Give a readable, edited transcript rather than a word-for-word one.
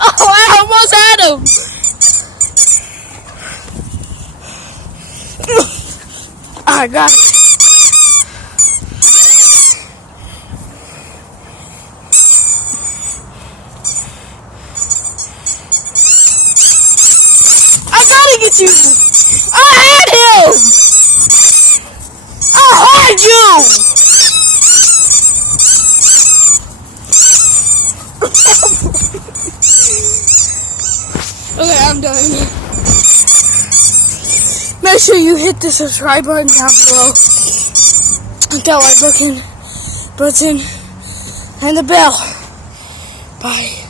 Oh, I almost had him. I got it. I gotta get you. I had him. I had you. Okay, I'm done. Make sure you hit the subscribe button down below. Hit that like button and the bell. Bye.